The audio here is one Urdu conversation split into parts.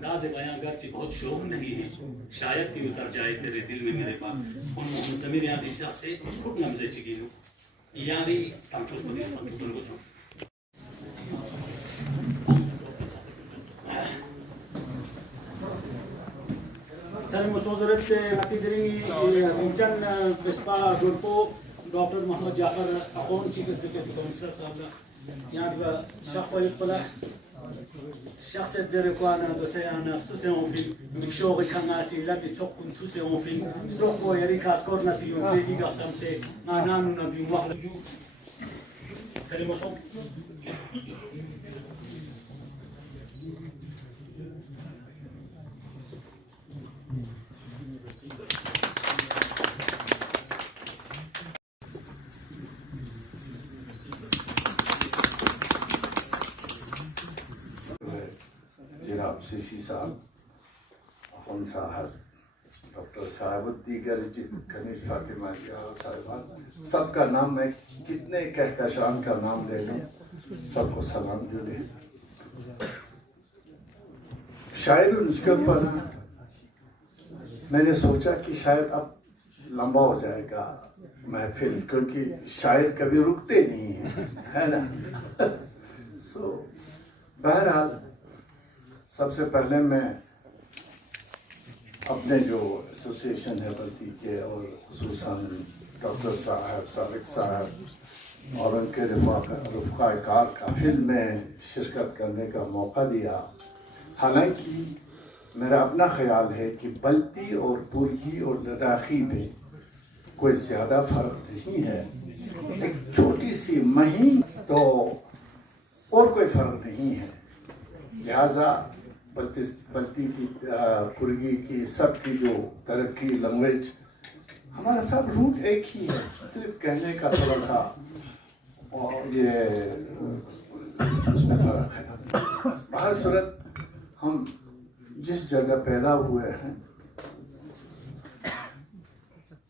انداز بیاں گرچہ بہت شوق نہیں ہے، شاید کہ اتر جائے تیرے دل میں میرے بات ان محمد ضمیر یادی شاہ سے خود نمزے چگینو یعنی تنفس بدی تنفس گسو سر مصوزرت متی درینگی انچن فسپا گروپو ڈاکٹر محمد جعفر اخون چیف ایگزیکٹو کونسلر صاحب یعنی شخص پلا شخصیت زرقانا بسيانا سوسيون في مشوغ خناسي لبي تسوقن توسيون في ستروكو يريكا سكورنا سيون زي بيغا سامسي نانانو نبي واحد جو سليم وصول جناب سی صاحب اخون صاحب ڈاکٹر صاحب دیگر کنیز فاطمہ جی اور صاحبان سب کا نام میں کتنے کہکشان کا نام لے لوں سب کو سلام جلے شاید اس کے اوپر میں نے سوچا کہ شاید اب لمبا ہو جائے گا محفل کیونکہ شاعر کبھی رکتے نہیں ہیں ہے نا سو بہرحال سب سے پہلے میں اپنے جو ایسوسیشن ہے بلتی کے اور خصوصاً ڈاکٹر صاحب سابق صاحب اور ان کے رفقائے کار کا فلم میں شرکت کرنے کا موقع دیا. حالانکہ میرا اپنا خیال ہے کہ بلتی اور پرگی اور لداخی میں کوئی زیادہ فرق نہیں ہے. ایک چھوٹی سی مہم تو اور کوئی فرق نہیں ہے. لہٰذا بلتی کی پرگی کی سب کی جو ترقی لینگویج ہمارا سب روٹ ایک ہی ہے, صرف کہنے کا تھوڑا سا اور یہ اس میں فرق ہے. بہر صورت ہم جس جگہ پیدا ہوئے ہیں,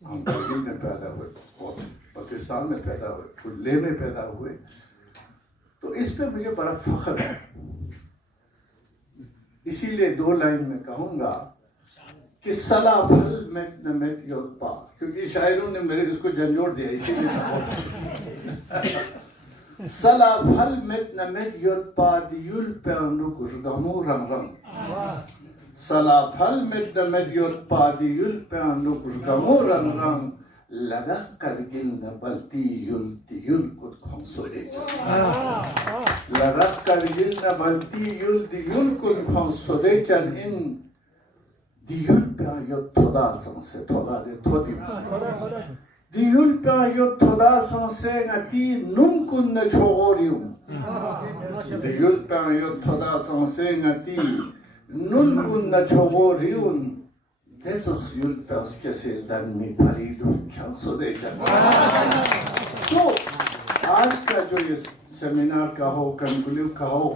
ہم کرگل میں پیدا ہوئے اور پاکستان میں پیدا ہوئے, لیہ میں پیدا ہوئے, تو اس پہ مجھے بڑا فخر ہے. اسی لیے دو لائن میں کہوں گا کہ سلا پھل میت نمیت یوتپا, کیونکہ شاعروں نے میرے اس کو جھنجھوڑ دیا, اسی لیے سلا پھل میت نمیت یوتپا دیول پیانو کشگامو رنگ رنگ. سلا پھل میت نمیت یوتپا دیول پیانو کشگامو رنگ رنگ لدخ کرگل نبلتی یل دیول کد خونسوری چن. لدخ کرگل نبلتی یل دیول کد خونسوری چن. ان دیول پیان یو تھودا سنسے تھودا دے تھودی دیول پیان یو تھودا سنسے نتی نم کن نچوغوریوں. دیول پیان یو تھودا سنسے نتی نم کن نچوغوریوں. دیتوس یول پیاس کیسے دن میں پریدوں کیا سو دے چاہتا. تو آج کا جو یہ سیمینار کا ہو, کنکلیو کا ہو,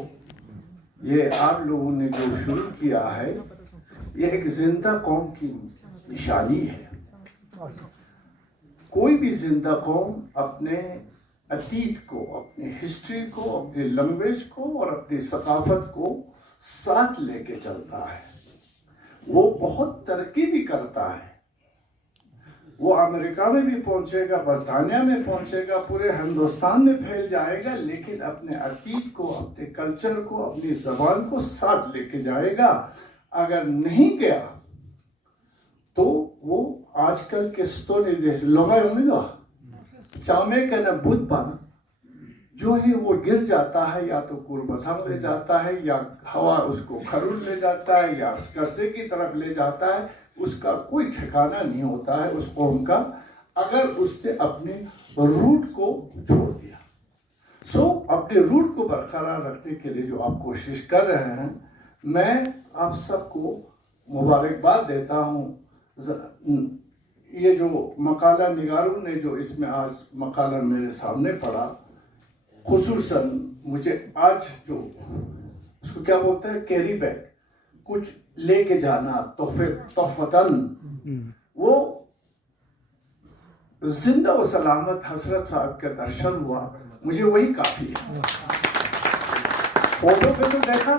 یہ آپ لوگوں نے جو شروع کیا ہے, یہ ایک زندہ قوم کی نشانی ہے. کوئی بھی زندہ قوم اپنے اتیت کو, اپنی ہسٹری کو, اپنی لینگویج کو اور اپنی ثقافت کو ساتھ لے کے چلتا ہے. وہ بہت ترقی بھی کرتا ہے. وہ امریکہ میں بھی پہنچے گا, برطانیہ میں پہنچے گا, پورے ہندوستان میں پھیل جائے گا, لیکن اپنے عتیق کو, اپنے کلچر کو, اپنی زبان کو ساتھ لے کے جائے گا. اگر نہیں گیا تو وہ آج کل کے ستونے دے لوگا ہوگا چامے کا نہ بدھ پانا, جو ہی وہ گر جاتا ہے یا تو قربتھم لے جاتا ہے, یا ہوا اس کو کھرول لے جاتا ہے, یا اس کرسے کی طرف لے جاتا ہے. اس کا کوئی ٹھکانہ نہیں ہوتا ہے اس قوم کا, اگر اس نے اپنے روٹ کو چھوڑ دیا. سو اپنے روٹ کو برقرار رکھنے کے لیے جو آپ کوشش کر رہے ہیں, میں آپ سب کو مبارکباد دیتا ہوں. یہ جو مقالہ نگاروں نے جو اس میں آج مقالہ میرے سامنے پڑھا, خصوصاً مجھے آج جو اس کو کیا بولتے ہیں, کیری بیگ, کچھ لے کے جانا, تحفتاً, وہ زندہ و سلامت حضرت صاحب کا درشن ہوا, مجھے وہی کافی ہے. فوٹو پہ تو دیکھا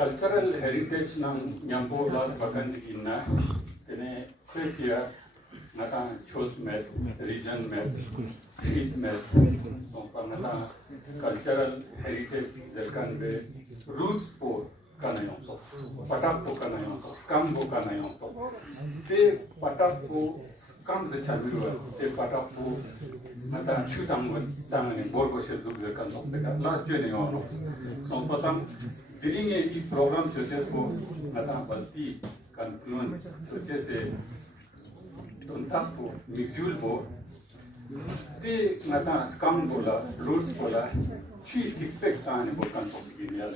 Cultural heritage ng Nyampo Las Bacanzigina, tene Kwepia, Naka Chose Med, Region Med, Sheet Med, so Naka cultural heritage Zerkanbe, roots po kanayon to, patak po kanayon to, kam po kanayon to, te patak po kam se chabiru, te patak po Naka chutang tangani borgo sheduk Zerkan to, last year ni ono, so pasang Dilinge i program churches ko nata balti confluence churches se tontak po mixul po de nata scam bola roots bola chi expect ane bo kan possible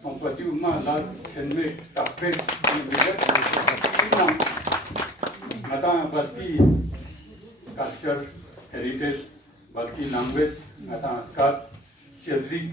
son pas du mal las chenme tapé nata balti culture heritage balti language nata skat shezrik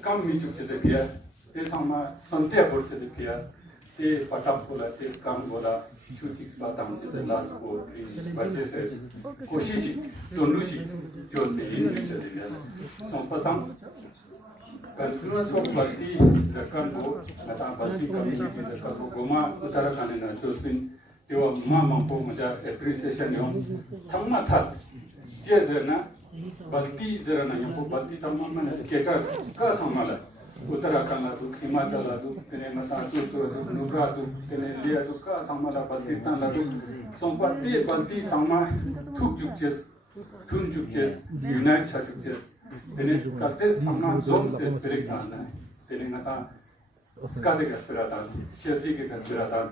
kam mi chuk che pia te sama sante abor che pia te patap bola te scam bola chutik ba tam che las ko bache se koshish jonushi jon de in che pia son pasam confluence of balti rakan bo ata balti community rakan bo goma uttarakhand na jospin tewa mama po muja appreciation yo samma tha jezena balti zera na yampo balti samma man skater ka samala uttarakhand la du himachal la du tene masatu tu nubra du tene lia du ka samala baltistan la du sompati balti samma thuk jukches thun jukches unite sa jukches tene kalte samma zone des direct ana tene nata skade gasperata shezi ke gasperata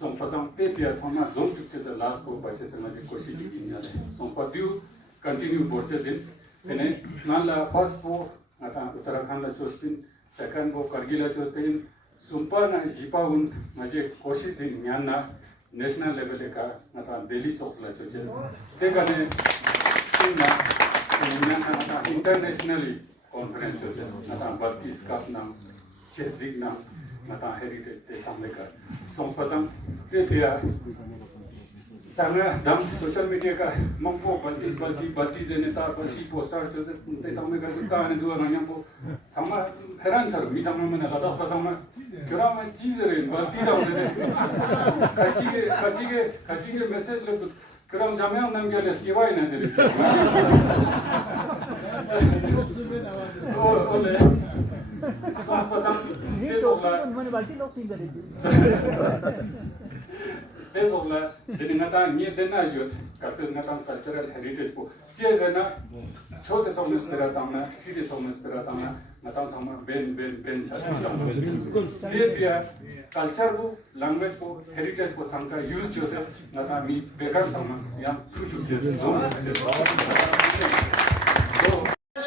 sompasam te pia samma zone jukches last ko bache se maje koshish ki niya sompadiu continue purchase in tene nala first po ata uttarakhand la chospin second po kargil la chospin sumpa na jipa un maje koshish in nyanna national level ka ata delhi chok la choches te gane na nyanna internationally conference choches ata baltis cup na shezrik na ata heritage te samle ka sompasam te pia Tanga dam social media ka mampo balti zeneta balti poster te tame kar ka ne dua ranya po sama heran char mi sama mena lada sama kira ma cheez re balti ra de kachi ke message log kira jamya nam ke les kiwai na de ole so pasam te to la mane balti log sin de Bezogla, deningata nie denajut, kartes ngata cultural heritage po. Jezena, chose tomen spiratamna, shiri tomen spiratamna, ngata sama ben chacham. Dia culture po, language po, heritage po samka use jose ngata mi bekar sama yang khushu jese.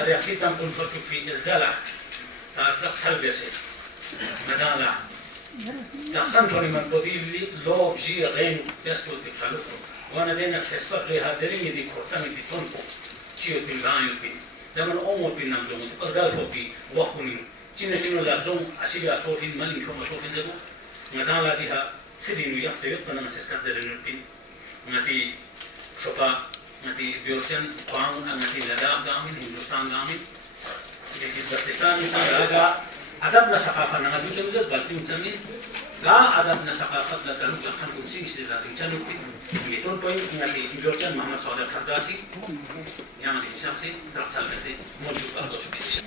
رياسيتم كن فتو في الزلع تقصل بيسي مثلا تحسنتوني من بدي لو بجي غين يسلو تفلوكم وانا دينا فيسبا في هادرين دي كورتان دي تونكو تشيو تنبانيو بي لمن أمور بي نمزوم تقدر بي وحكوني جينا جينا لازوم أشياء أصوفين مالين كم أصوفين زبو مثلا ديها سيدينو يحسيت بنا مسكت زرنو بي نتي شوبا نتي بيوسن قام نتي لداخ دامين هندوستان دامين لكن باكستان مثلا راجع أدبنا ثقافة نعدو جمزت بلكي مسمين لا أدبنا ثقافة لا تلوك لخن كنسي سيدا تنشانو بي يتون بوين نتي بيوسن محمد صالح الخرداسي يعني شخصي ترسل بسي موجود أدو سبيدش.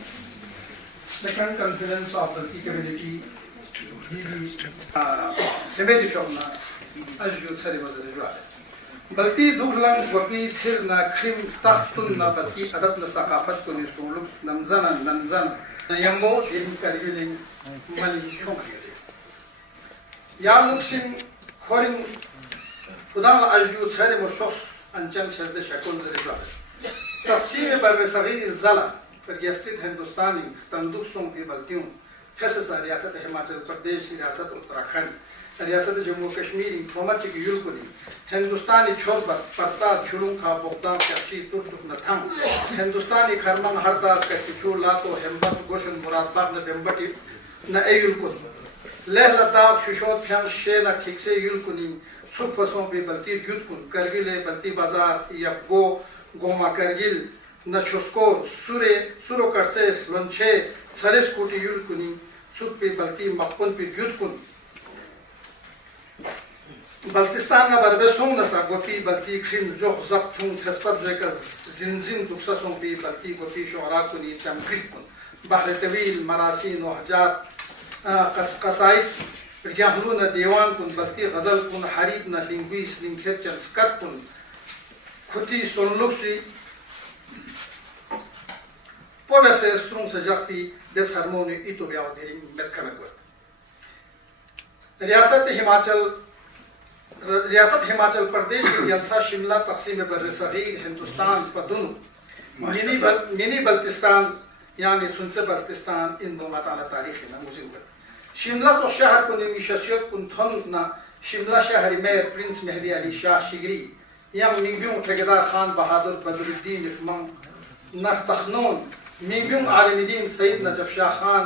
Second conference of the Balti community, Hemedi Shomna, Ajud Sari was the Juare. Balti Duglan, Gopi, Sirna, Krim, Staftuna, Balti, Adatna Sakafat, Kunistulux, Namzana, Namzana, Yambo, in Kargilin, Mali Chomri. Yamuxin, Korin, Pudan Ajud Sari Moshos, and Jan says the Shakun the Juare. Taksime Barresari Zala. ریاست ہندوستانی تندرستوں کی بلتیوں فیصلہ ریاست ہماچل پردیش ریاست اتراکھنڈ ریاست جموں کشمیر فومچ کی یلکلی ہندوستانی چھوربت پرتا چھڑوں کا بغدان کشی ترتک نتھم ہندوستانی خرمن ہرداس کا کچھو لاتو ہمبت گوشن مراد باغ نہ بمبٹی نہ ای یلکل لہ لداخ ششوت پھن شے نہ ٹھیک سے یلکلی سکھ فسوں بھی بلتی گیت کن کرگل بلتی بازار یبگو گوما کرگل نشوسکو سورو کرتے لنچے سرس کوٹی یول کنی سوک پی بلتی مقبن پی گیت کن بلتستان نا بربے سونگ نسا گوپی بلتی کشن جوخ زب تھون تھسپت جوے کا زنزین دکسا سونگ پی بلتی گوپی شعرا کنی تمگیر کن بحر طویل مراسی نوحجات قصائد ریاحلو نا دیوان کن بلتی غزل کن حریب نا لنگویس لنکھر سکت کن کھتی سنلوکسی Puede ser strong se jaffi desharmoni ito biao derin metkanagwat. ریاست ہماچل پردیش جلسہ شملہ تقسیم بر صغیر ہندوستان پدن منی بلتستان یعنی سنت بلتستان ان دو مطالعہ تاریخی نموزن شملہ تو شہر کو نمیشسیت کن تھننا شملہ شہر میر پرنس مہدی علی شاہ شگری یم منگیوں ٹھیکیدار خان بہادر بدر الدین اشمن نفتخنون منگیوں عالم دین سید نجف شاہ خان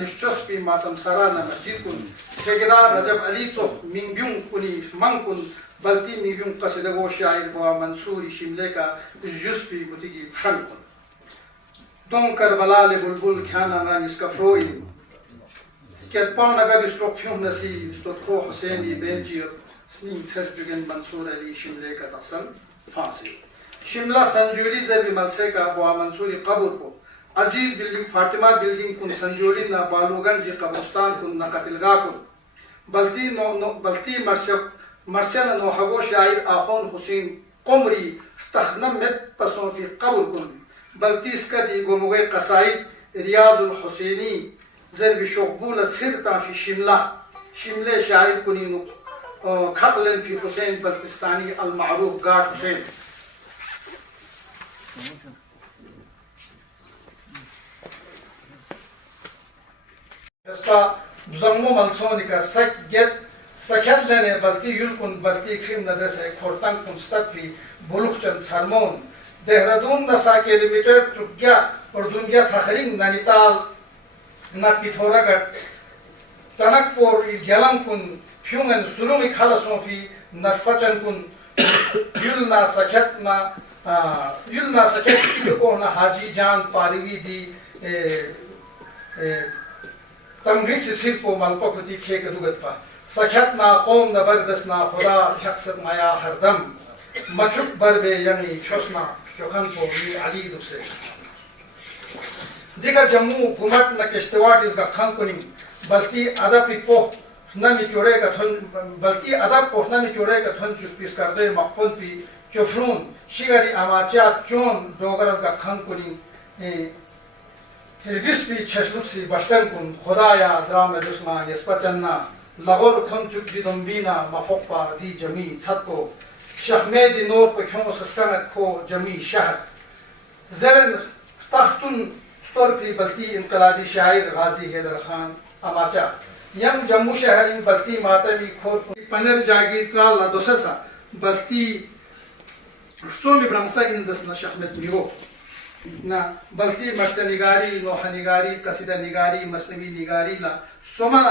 نشچسپی ماتم سرانہ مسجد کن ٹھیکیدار رجب علی چوک منگیوں کنی من کن بلتی منگیوں قصدگو شاعر بوا منصوری شملے کا جسپی بتگی پشن کن دون کربلا لبلبل کھانا نا نسکفروئی سکیت پان اگر استوپیون نسی استوکو حسینی بینجیت سنین سرجگن منصور علی شملے کا تقسم فاصل شملہ سنجوری زربی ملسے کا بوا منصوری قبر کو عزیز بلڈنگ فاطمہ بلڈنگ کن سنجوری نا بالوگنج قبرستان کن نا قتلگاہ کن بلتی مرسل نوحگو شاعر آخون حسین قمری استخنم مت پسوں فی قبر کن بلتی اسکدی گموے قصائد ریاض الحسینی زربی شقبولت سرطا فی شملہ شاعر کنی خطلن فی حسین بلتستانی المعروف گاٹ حسین زمو ملسونی کا سکھت لینے بلتی یلکن بلتی کھیم نظر سے کھورتنگ کنستقلی بلوک چند سرمون دہرادون نسا کیلومیٹر ترکیا اور دنیا تھخرین نانیتال نپیتھورا گٹ تنک پور گیلم کن پیونگن سلونی کھلسوں فی نشپچن کن یلنا سکھت اتکونا حاجی جان پاروی دی تمگری سے سرپو ملپکتی کھیک دوگت پا سکھت نا قوم نبردس نا خدا تھکست مایا ہردم مچک بربے یعنی چھوسنا چوکن پو می علی دو سے دیکھا جموں گمٹ نا کشتواٹ اس کا کھن کنیم بلتی ادب پو نمی چورے کا تھن بلتی ادب پو نمی چورے کا تھن چک پیس کردے مقبول پی چفرون شیگری اماچات چون دوگرز کا کھن کنیم ہرگس بھی چھشلک سی بشتن کن خدایا درام دسما یسپچننا لغور کھن چک دیدن بینا مفوقا دی جمی ست کو شخمی دی نور پہ کھون سسکنت کھو جمی شہر زرن تختن ستورفی بلتی انقلابی شاعر غازی حیدر خان اماچا یم جموں شہری بلتی ماتوی کھور پنر جاگی ترال دوسسا بلتی سومی برمسا انزس نہ شخمت میرو نہ بلتی مرچ نگاری لوح نگاری قصیدہ نگاری مصنوی نگاری لا سوما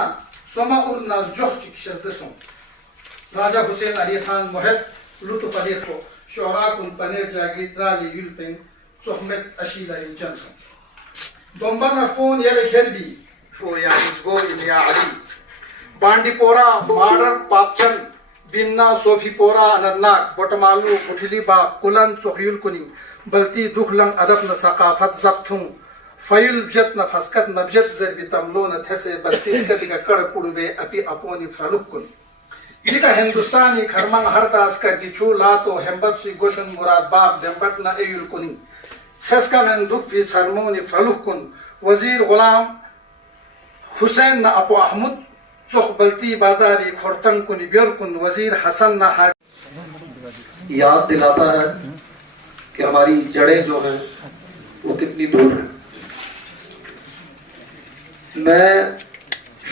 ارنا جوخ شزدسون راجہ حسین علی خان محب لطف علی کو شعراء کن پنر جاگی ترالی یلپن صحمت اشیلہ جنسون دومبن افون یل کھربی شو یا ازگو یا علی بانڈی پورا مارڈر پاپچن بننا صوفی پورا انناک بوٹمالو کٹھلی با کلن چوخیل کنی بلتی دکھ لنگ ادب نہ ثقافت ضبطوں فیل بجت نہ فسکت نبجت زربی تملو نہ تھسے بلتی اسکتی کا کڑ کڑوے اپی اپونی فرلک کنی یہ کا ہندوستانی کھرمنگ ہر داس کر گیچو لاتو ہمبت سی گوشن مراد باب دمبت نہ ایل کنی سسکا من دکھ فی سرمونی فرلک کن وزیر غلام حسین نہ اپو احمد چوخ بلتی بازاری کھورتن کنی بیور کن وزیر حسن نہ حاج یاد دلاتا ہے کہ ہماری جڑیں جو ہیں وہ کتنی دور ہیں. میں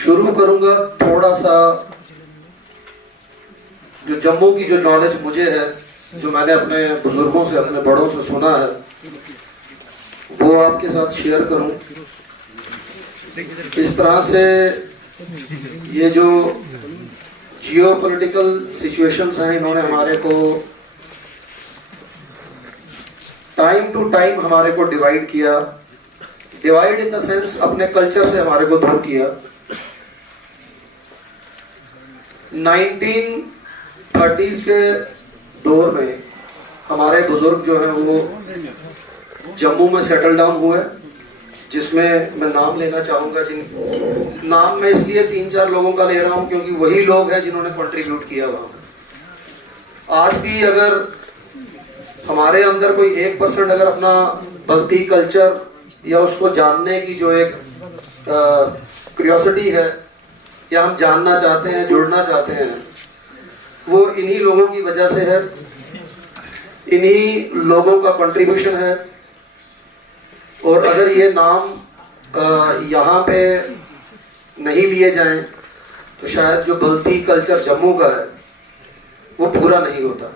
شروع کروں گا تھوڑا سا جو جموں کی جو نالج مجھے ہے، جو میں نے اپنے بزرگوں سے اپنے بڑوں سے سنا ہے، وہ آپ کے ساتھ شیئر کروں. اس طرح سے یہ جو جیو پولیٹیکل سچویشنز ہیں، انہوں نے ہمارے کو ٹائم ٹو ٹائم ہمارے کو ڈیوائیڈ کیا. ڈیوائیڈ ان دا سینس اپنے کلچر سے ہمارے کو دور کیا. 1930s کے دور میں ہمارے بزرگ جو ہیں وہ جموں میں سیٹل ڈاؤن ہوئے، جس میں نام لینا چاہوں گا. جن نام میں اس لیے 3-4 لوگوں کا لے رہا ہوں کیونکہ وہی لوگ ہیں جنہوں نے کنٹریبیوٹ کیا وہاں. آج بھی اگر ہمارے اندر کوئی 1% اگر اپنا بلتی کلچر یا اس کو جاننے کی جو ایک کیوریوسٹی ہے یا ہم جاننا چاہتے ہیں، جڑنا چاہتے ہیں، وہ انہی لوگوں کی وجہ سے ہے، انہی لوگوں کا کنٹریبیوشن ہے. اور اگر یہ نام یہاں پہ نہیں لیے جائیں تو شاید جو بلتی کلچر جموں کا ہے وہ پورا نہیں ہوتا.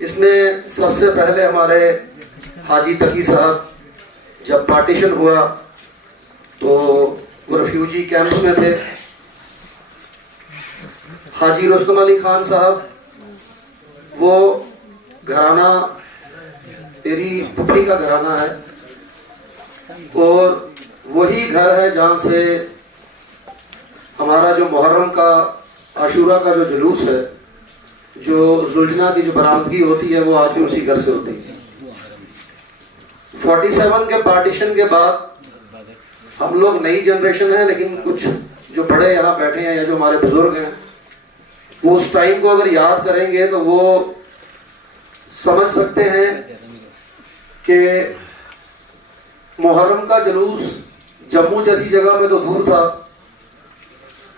اس میں سب سے پہلے ہمارے حاجی تقی صاحب جب پارٹیشن ہوا تو وہ ریفیوجی کیمپس میں تھے. حاجی رستم علی خان صاحب وہ گھرانہ تیری پھپھی کا گھرانہ ہے، اور وہی گھر ہے جہاں سے ہمارا جو محرم کا عاشورہ کا جو جلوس ہے، جو زلجنا کی جو برآمدگی ہوتی ہے، وہ آج بھی اسی گھر سے ہوتی ہے. 47 کے پارٹیشن کے بعد ہم لوگ نئی جنریشن ہیں، لیکن کچھ جو بڑے یہاں بیٹھے ہیں یا جو ہمارے بزرگ ہیں وہ اس ٹائم کو اگر یاد کریں گے تو وہ سمجھ سکتے ہیں کہ محرم کا جلوس جموں جیسی جگہ میں تو دور تھا،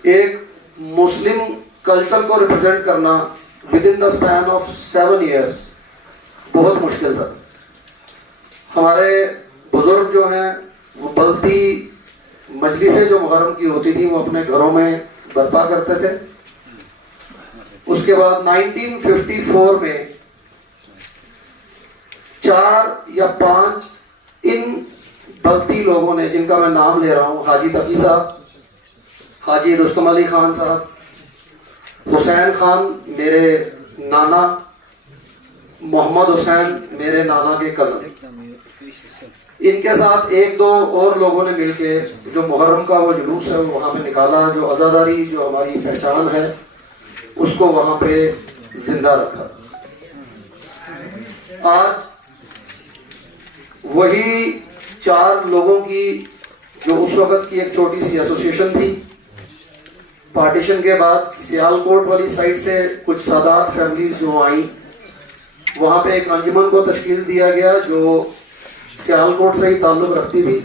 ایک مسلم کلچر کو ریپرزینٹ کرنا within the span of 7 years بہت مشکل تھا. ہمارے بزرگ جو ہیں وہ بلتی مجلسیں جو محرم کی ہوتی تھی وہ اپنے گھروں میں برپا کرتے تھے. اس کے بعد 1954 میں 4 یا 5 ان بلتی لوگوں نے، جن کا میں نام لے رہا ہوں، حاجی تقی صاحب، حاجی رستم علی خان صاحب، حسین خان میرے نانا، محمد حسین میرے نانا کے کزن، ان کے ساتھ 1-2 اور لوگوں نے مل کے جو محرم کا وہ جلوس ہے وہ وہاں پہ نکالا. جو عزاداری جو ہماری پہچان ہے اس کو وہاں پہ زندہ رکھا. آج وہی 4 لوگوں کی جو اس وقت کی ایک چھوٹی سی ایسوسیشن تھی، پارٹیشن کے بعد سیالکوٹ والی سائڈ سے کچھ سادات فیملیز جو آئیں، وہاں پہ ایک انجمن کو تشکیل دیا گیا جو سیالکوٹ سے ہی تعلق رکھتی تھی،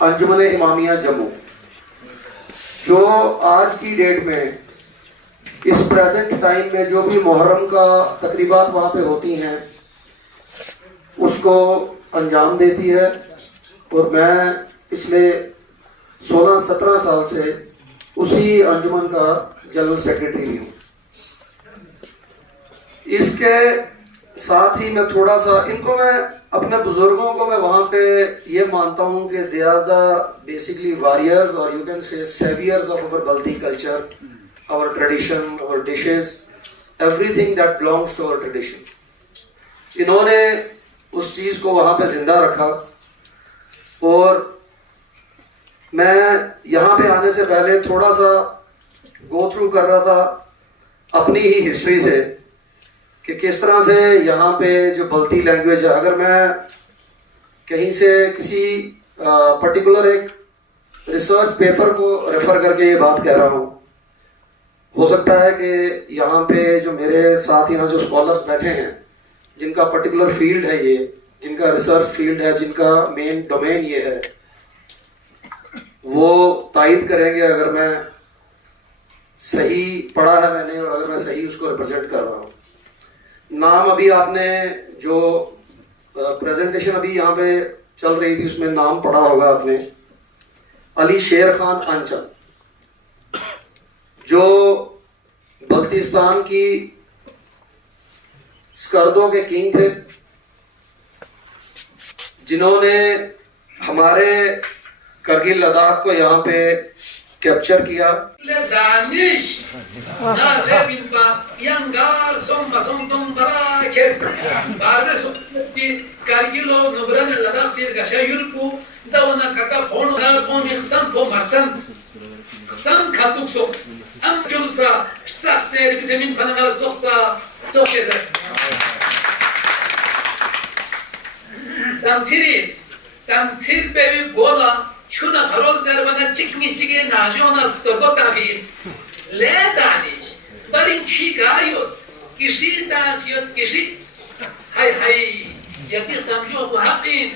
انجمن امامیہ جموں، جو آج کی ڈیٹ میں اس پریزنٹ ٹائم میں جو بھی محرم کا تقریبات وہاں پہ ہوتی ہیں اس کو انجام دیتی ہے اور میں پچھلے 16-17 سال سے اسی انجمن کا جنرل سیکرٹری ہوں. اس کے ساتھ ہی میں تھوڑا سا میں اپنے بزرگوں کو میں وہاں پہ یہ مانتا ہوں کہ they are the basically warriors or you can say saviors of our Balti culture, our tradition, our dishes, everything that belongs to our tradition. انہوں نے اس چیز کو وہاں پہ زندہ رکھا. اور میں یہاں پہ آنے سے پہلے تھوڑا سا گو تھرو کر رہا تھا اپنی ہی ہسٹری سے کہ کس طرح سے یہاں پہ جو بلتی لینگویج ہے, اگر میں کہیں سے کسی پرٹیکولر ایک ریسرچ پیپر کو ریفر کر کے یہ بات کہہ رہا ہوں, ہو سکتا ہے کہ یہاں پہ جو میرے ساتھ یہاں جو اسکالرس بیٹھے ہیں جن کا پرٹیکولر فیلڈ ہے, یہ جن کا ریسرچ فیلڈ ہے, جن کا مین ڈومین یہ ہے, وہ تائید کریں گے اگر میں صحیح پڑھا ہے میں نے اور اگر میں صحیح اس کو ریپرزینٹ کر رہا ہوں. نام ابھی آپ نے جو پریزنٹیشن ابھی یہاں پہ چل رہی تھی اس میں نام پڑھا ہوگا آپ نے, علی شیر خان انچل, جو بلتستان کی اسکردوں کے کنگ تھے, جنہوں نے ہمارے کرگل لداخ کو یہاں پہ کیپچر کیا. دانش نازبین با ینگار سوم تم برا کس بارے سوتی کارگیلو نبرن لداخ سیر گشایل کو دونا کاکا فون دارون اقسام پو مرتنس قسم کاتوک سو ام جلسا شتاق سیر بزمین پنگال زوخسا زوخیزا تمثيل بيبي بولا شونا هرول زربنا چكني چكي ناجونا تبوتابين لا دانش برين شي غايوت كشي دانسيوت كشي هاي يتيق سامجو بحقين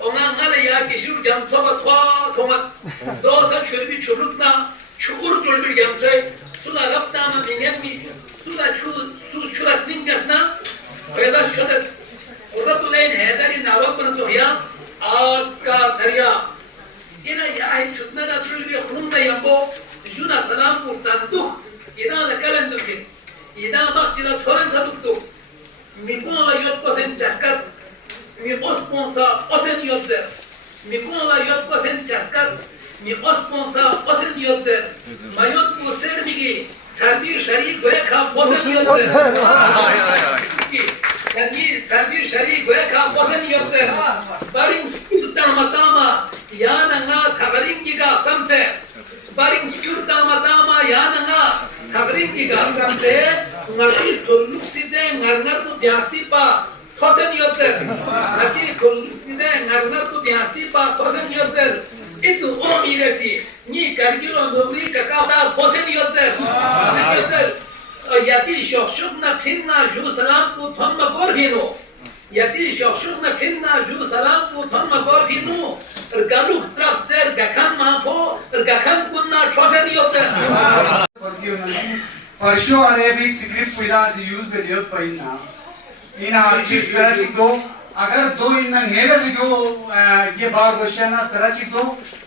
وما غالا يا كشيرو جام صوبت تومت دوسا چوربي چورلوكنا چور دولبر جام سوي سولا ربنا ما بينيمي سولا چورس نينگسنا ويلاس شدت ورطولين هيداري ناوك بنتوهيا آقا دریا اینا یاهی چوزنا دا دولبی خونم یمبو جونا سلام پورتان دوخ اینا لکلن دوخی اینا مقجلا چورن سا دوخ دوخ میکون لا یاد پاسن جسکت می اسپونسا اسن یاد زر میکون لا یاد پاسن جسکت می اسپونسا اسن یاد زر مایود پوسر میگی تردیر شریک گویا کام پاسن یاد زر تردیر شریک گویا کام پاسن یاد زر بارین score داما yana nga thabring ki samse baring skur dama yana nga thabring ki samse ngati toluk side ngarnar ko byarti pa thosen yoter ngati toluk side ngarnar ko byarti pa thosen yoter itu o miresi ni kargilo nobri ka da thosen yoter yati shoshuk na khinna ju salam ko thonma gor hino yati shoshuk na khinna ju salam ko thonma gor hino Ergaluk trakser gakan mapo ergakan kunna chosen yoter. Persian Arabic script pida as use beliot paina. In Arabic starachik do agar do in nega se jo ye bar question na starachik do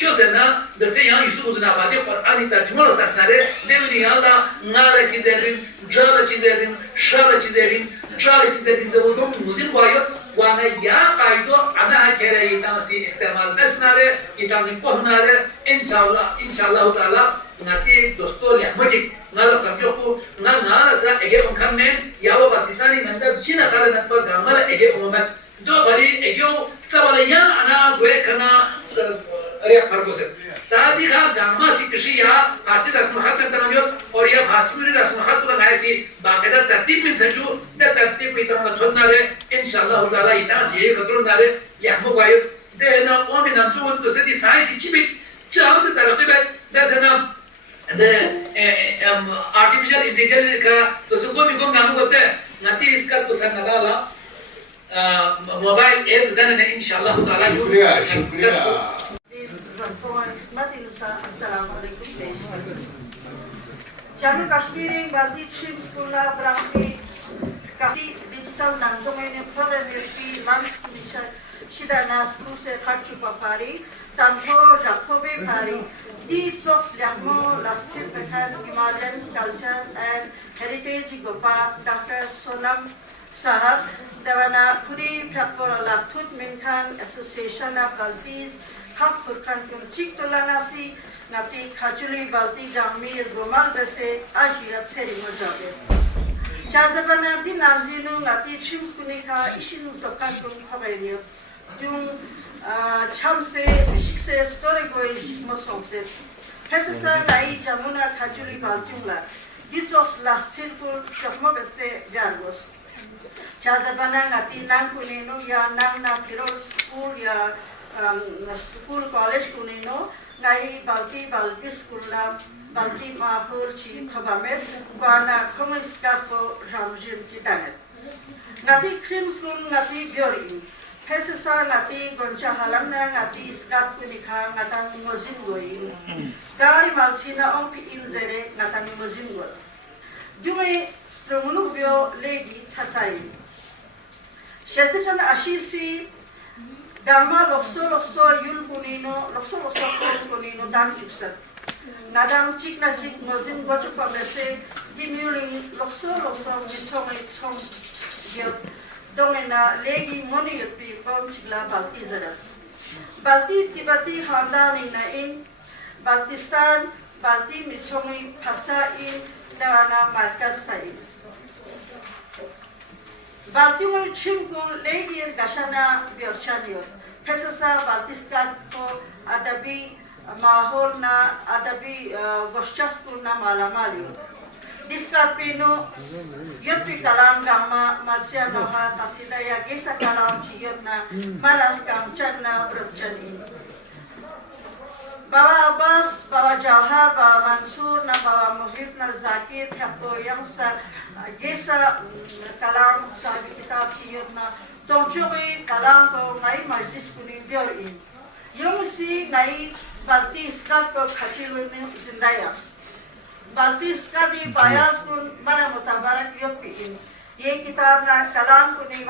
شو زنا دسه یا یوسف زنابادی قرآنی ترجمه رو تصنره نمیدونی حالا ناله چیزرین جاله چیزرین شاله چیزرین جاله چیزرین زودم موزیل باید وانا یا قایدو انا کره ایتانسی استعمال نسناره ایتانی پهناره انشاءالله تعالی ناتی دوستو لحمدی نالا سمجھو کو نالا سا اگه امکان من یا و پاکستانی مندب جینا کار نتبا گامل اگه امت دو بلی اگه سوالی یا انا گوه کنا ریاق پرگوزد تادی خواہ گاما سی کشی یا حاصل رسم خط سنتنام یود اور یا حاصل میری رسم خط بلا گائے سی باقیدہ ترتیب من سنجو دا ترتیب میں ترمت خود نارے انشاءاللہ تعالی ایتاس یہ خطرون نارے یحمو گائیو دہنا اومی نمسو دو سدی سائنسی چی بھی چاہت ترقی بیت دا سنا آرٹیفیشل انٹیلیجنس کا تو سکو بھی کون کامو کرتے ہیں نتی اس کا تو سر نگالا موبائل ایپ دننے انشاءاللہ تعالی شکریہ السلام علیکم جامع کشمیری بردی چیم سکولا برامی کافی ڈیجیٹل نانزومین پروگرامر کی لانچ کنیشا شیدا ناسکو سے خرچو پاپاری تنہو رکھو بے پاری دی زوکس لیحمو لاسچر پکھن ہمالیان کلچر اینڈ ہیریٹیج گوپا ڈاکٹر سونم صاحب دوانا پوری پھپور لاتھوت منکھن ایسوسیشن آف بلتیز خط خورکن کم چیک تولاناسی ناتی خاچولی بالتی گامیر گومال بسے آجیات سری مجابه چازبانا دی نامزینو ناتی چیمز کنی کا ایشی نوز دکان کن پاگینیو جون چام سے بشک سے ستوری گویش مسون سے پسسا نائی جامونا خاچولی بالتیونلا دیزوس لاستیر کن شخمو بسے بیارگوز چازبانا ناتی نان کنینو یا نان نا پیرول سکول یا سکول کالج کنینو نائی بالتی بالتی سکولا بالتی ماحول چی خبامت گوانا کمیسکات کو رامجین کی دانت ناتی کریم سکول ناتی بیورین پسسا ناتی گنچا حالمنا ناتی اسکات کو نکھا ناتان موزین گوین گاری مالسینا اونپی انزره ناتان موزین گوین دومی سترمونو بیو لیگی چاچاین شستفن اشیسی Dama lokso yul kunino, lokso kol kunino dam chuksan. Nadam chik na chik nozin gochu pamese dimyuling lokso michong chong yot dongena legi moni yot pi kom chikla balti zara. Balti tibati khandani na in Baltistan balti michongi phasa in dana markas sa in. Baltimore chimkul legi gashana biorchanio. Pesasa Baltistan ko adabi mahol na adabi goshchaskul na malamalio. Diskat pino yotpi kalam gama masya noha tasida ya gesa kalam chiyot na malal kamchan na brokchani. Baba Abbas, Baba Jawhar, Baba Mansur, na Baba Muhib, na Zakir, Khapko, Yamsa, Gesa kalam sabi kitab chiyot na Tongchoki kalam ko nai majlis kuning bior in. Yung si nai balti iskat ko khachilun zindayas. Balti iskati bayas kun mana mutabarak yopi in. Ye kitab na kalam kuning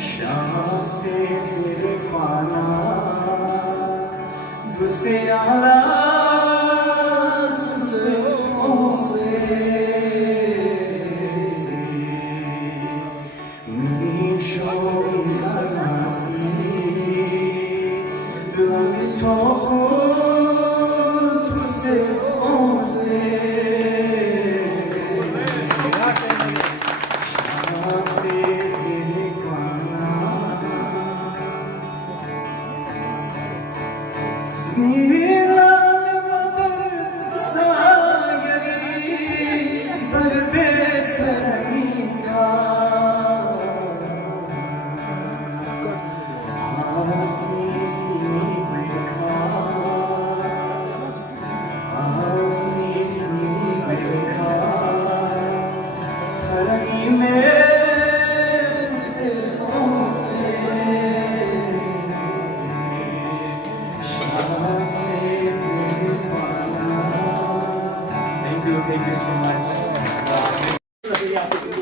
شام سے تیرے پانا گسیالا Thank you so much.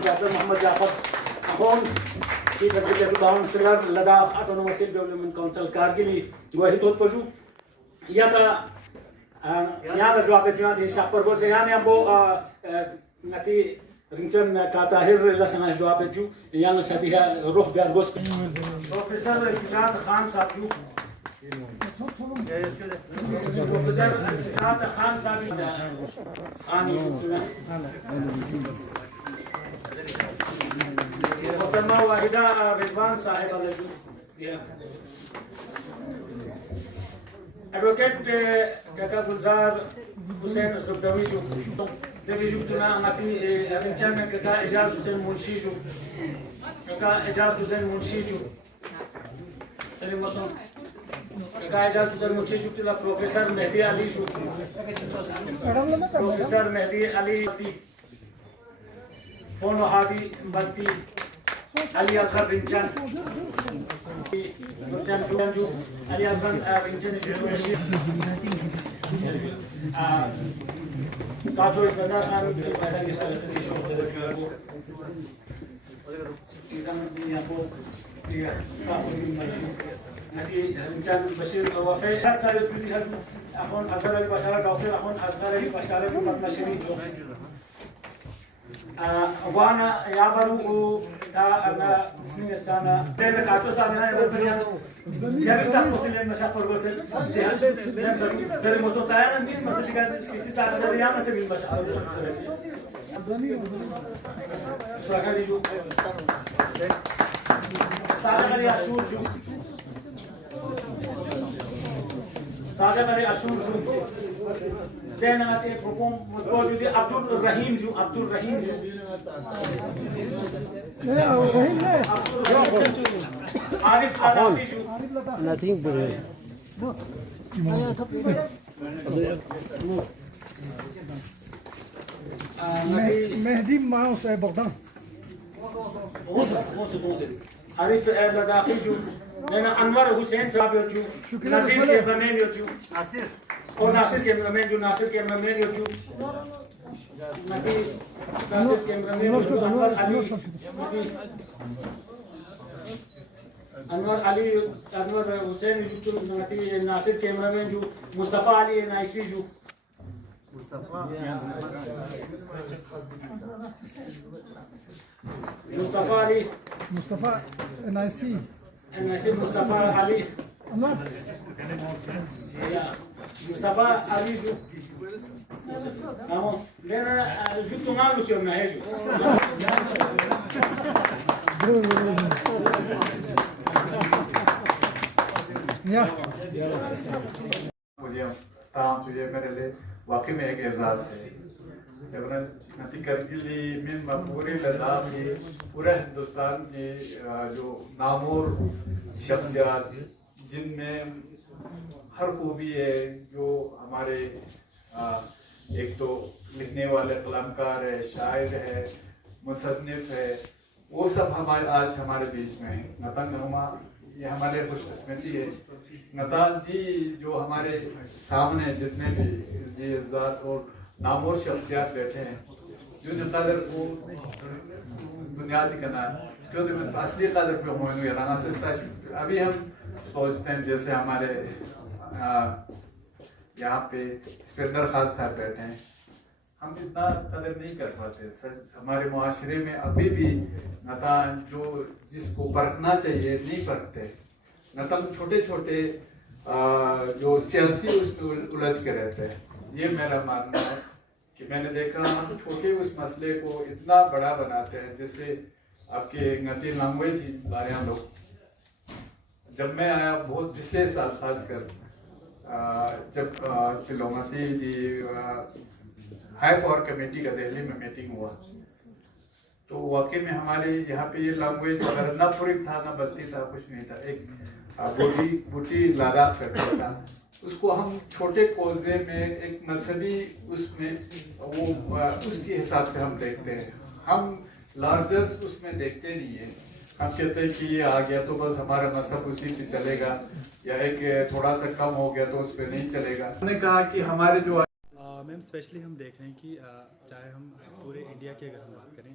Dr. Muhammad Jafar Akhon Chief Executive Councilor Ladakh Autonomous Development Council Kargili Waheed بجو ياتا يانا جواب جوان دي شاپر بول سے یعنی ابو نتی رنچن کا طاہر لسنا جواب جو یانا سدیہ روح بیار گوس پروفیسر شجاعت خان صاحب جو پروفیسر شجاعت خان صاحب آنی محترمہ واحدہ رضوان صاحب علیہ ایڈوکیٹ کاکا گلزار حسین سبدوی جو دیوی جو تنا نتی رنچن کاکا اعجاز حسین منشی جو کاکا اعجاز حسین منشی جو سری مسلم کاکا اعجاز حسین منشی جو تلا پروفیسر مہدی علی جو پروفیسر مہدی علی فون وهابي بنتي علي أصغر رنجان نورجان جو علي أصغر رنجان جو بشير كاتو إسمدار خان الفائدة كيسا لسني شوف زده جو يكمل الدنيا فوق يا كافر من مجيء نتي رنجان بشير وفاء هات سالب جودي هجو أخون أصغر علي بشارة دكتور أخون أصغر علي بشارة مدمشري جو وانا يابرو تا انا سنين سنه ده كاتو سنه انا بريا يرتا مسلم مشاكل وصل زي موضوع تاعنا دي مثلا سي سنه زي يا مثلا مشاكل فراغالي جو ساغالي اشور جو ساغالي اشور جو دينا اتي بروكم موجود عبد الرحيم جو عبد الرحيم جو لا الرحيم لا عارف لطافي جو nothing but مهدي معه صاحب بغداد عارف لطافي جو لنا انور حسين صاحب جو ناصر ابراهيم جو ناصر اور ناصر کیمرامین جو ناصر کیمرامین جو نتی ناصر کیمرامین جو انور علی انور علی انور حسین جو نتی ناصر کیمرامین جو مصطفی علی نائسی جو مصطفی علی مصطفى نايسي ناصر مصطفی علی مصطفى علي جو امون لنا جبتو مالو سيومنا هيجو مجھے تمام چیزیں میرے لیے واقعی میں ایک اعزاز ہے جب نتی کرگلی من پوری لداخ کی پورے ہندوستان کی جو نامور شخصیات جن میں ہر خوبی ہے جو ہمارے ایک تو لکھنے والے قلمکار ہے شاعر ہے مصنف ہے وہ سب ہمارے آج ہمارے بیچ میں ہیں نتن نما یہ ہمارے خوش قسمتی ہے نتان جی جو ہمارے سامنے جتنے بھی عزیز عزت اور نامور شخصیات بیٹھے ہیں جو قدر کو بنیادی کرنا ہے کیونکہ میں اصلی قدر پہ ہوں ابھی ہم سوچتے ہیں جیسے ہمارے یہاں پہ اسپندر خان صاحب بیٹھے ہیں ہم اتنا قدر نہیں کر پاتے ہمارے معاشرے میں ابھی بھی نتان جو جس کو پرکھنا چاہیے نہیں پرکھتے نتن چھوٹے چھوٹے جو سیاسی اس میں الجھ کے رہتے ہیں یہ میرا ماننا ہے کہ میں نے دیکھا ہم چھوٹے اس مسئلے کو اتنا بڑا بناتے ہیں جیسے آپ کے نتی لینگویج بارے ہم لوگ جب میں آیا بہت پچھلے سال خاص کر جب چلومتی دی ہائی پاور کمیٹی کا دہلی میں میٹنگ ہوا تو واقعی میں ہمارے یہاں پہ یہ لینگویج اگر نہ پوری تھا نہ بلتی تھا کچھ نہیں تھا ایک بوٹی لاداخ کرتا تھا اس کو ہم چھوٹے کوزے میں ایک مذہبی اس میں وہ اس کے حساب سے ہم دیکھتے ہیں ہم لارجسٹ اس میں دیکھتے نہیں ہیں ہم کہتے ہیں کہ یہ آ گیا تو بس ہمارا مذہب اسی پہ چلے گا یا ایک تھوڑا سا کم ہو گیا تو اس پہ نہیں چلے گا ہم نے کہا کہ ہمارے جو میم اسپیشلی ہم دیکھ رہے ہیں کہ چاہے ہم پورے انڈیا کی اگر ہم بات کریں